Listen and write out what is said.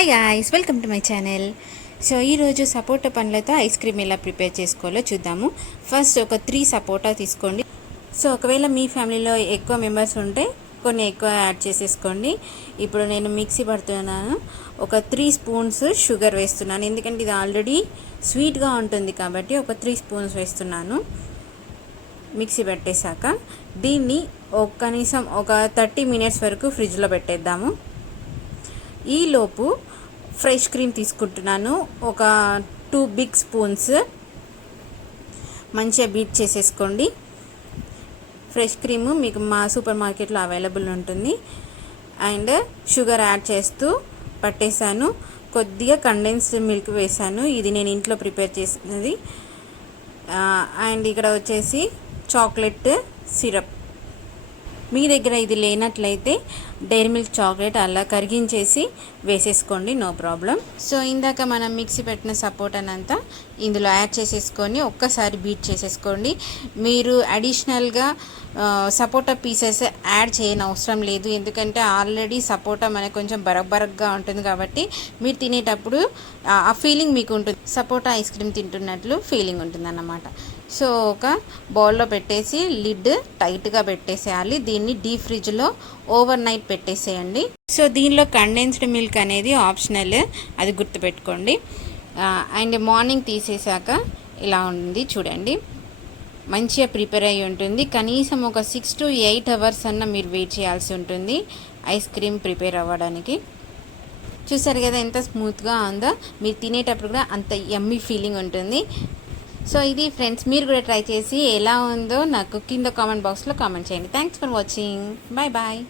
Hi guys, welcome to my channel. So ఈరోజు సపోటా పండ్లతో ice cream ఎలా ప్రిపేర్ చేసుకోవాలో చూద్దాము. ఫస్ట్ ఒక 3 సపోటా తీసుకోండి. సో ఒకవేళ మీ ఫ్యామిలీలో ఎక్కువ మెంబర్స్ ఉంటే కొన్ని ఎక్కువ యాడ్ చేసేసుకోండి. ఇప్పుడు నేను మిక్సీ పడుతున్నాను. ఒక 3 స్పూన్స్ షుగర్ వేస్తున్నాను, ఎందుకంటే ఇది ఆల్రెడీ స్వీట్గా ఉంటుంది కాబట్టి ఒక 3 స్పూన్స్ వేస్తున్నాను. మిక్సీ పెట్టేశాక దీన్ని కనీసం ఒక 30 మినిట్స్ వరకు ఫ్రిడ్జ్లో పెట్టేద్దాము. ఈలోపు ఫ్రెష్ క్రీమ్ తీసుకుంటున్నాను. ఒక 2 బిగ్ స్పూన్స్ మంచిగా బీట్ చేసేసుకోండి. ఫ్రెష్ క్రీమ్ మీకు మా సూపర్ మార్కెట్లో అవైలబుల్ ఉంటుంది. అండ్ షుగర్ యాడ్ చేస్తూ పట్టేశాను. కొద్దిగా కండెన్స్డ్ మిల్క్ వేసాను, ఇది నేను ఇంట్లో ప్రిపేర్ చేసినది. అండ్ ఇక్కడ వచ్చేసి చాక్లెట్ సిరప్. మీ దగ్గర ఇది లేనట్లయితే డైరీ మిల్క్ చాక్లెట్ అలా కరిగించేసి వేసేసుకోండి, నో ప్రాబ్లం. సో ఇందాక మనం మిక్సీ పెట్టిన సపోటానంతా ఇందులో యాడ్ చేసేసుకొని ఒక్కసారి బీట్ చేసేసుకోండి. మీరు అడిషనల్గా సపోటా పీసెస్ యాడ్ చేయని అవసరం లేదు, ఎందుకంటే ఆల్రెడీ సపోటా మనకు కొంచెం బరగ్గా ఉంటుంది కాబట్టి మీరు తినేటప్పుడు ఆ ఫీలింగ్ మీకు ఉంటుంది, సపోటా ఐస్ క్రీమ్ తింటున్నట్లు ఫీలింగ్ ఉంటుంది అన్నమాట. సో ఒక బౌల్లో పెట్టేసి లిడ్ టైట్గా పెట్టేసేయాలి. దీన్ని డీప్ ఫ్రిడ్జ్లో ఓవర్ నైట్ పెట్టేసేయండి. సో దీనిలో కండెన్స్డ్ మిల్క్ అనేది ఆప్షనల్, అది గుర్తుపెట్టుకోండి. అండ్ మార్నింగ్ తీసేసాక ఇలా ఉంది చూడండి, మంచిగా ప్రిపేర్ అయ్యి ఉంటుంది. కనీసం ఒక 6 to 8 అవర్స్ అన్న మీరు వెయిట్ చేయాల్సి ఉంటుంది ఐస్ క్రీమ్ ప్రిపేర్ అవ్వడానికి. చూసారు కదా ఎంత స్మూత్గా ఉందో, మీరు తినేటప్పుడు కూడా అంత యమ్మీ ఫీలింగ్ ఉంటుంది. సో ఇది ఫ్రెండ్స్, మీరు కూడా ట్రై చేసి ఎలా ఉందో నాకు కింద కామెంట్ బాక్స్లో కామెంట్ చేయండి. Thanks for watching, bye bye.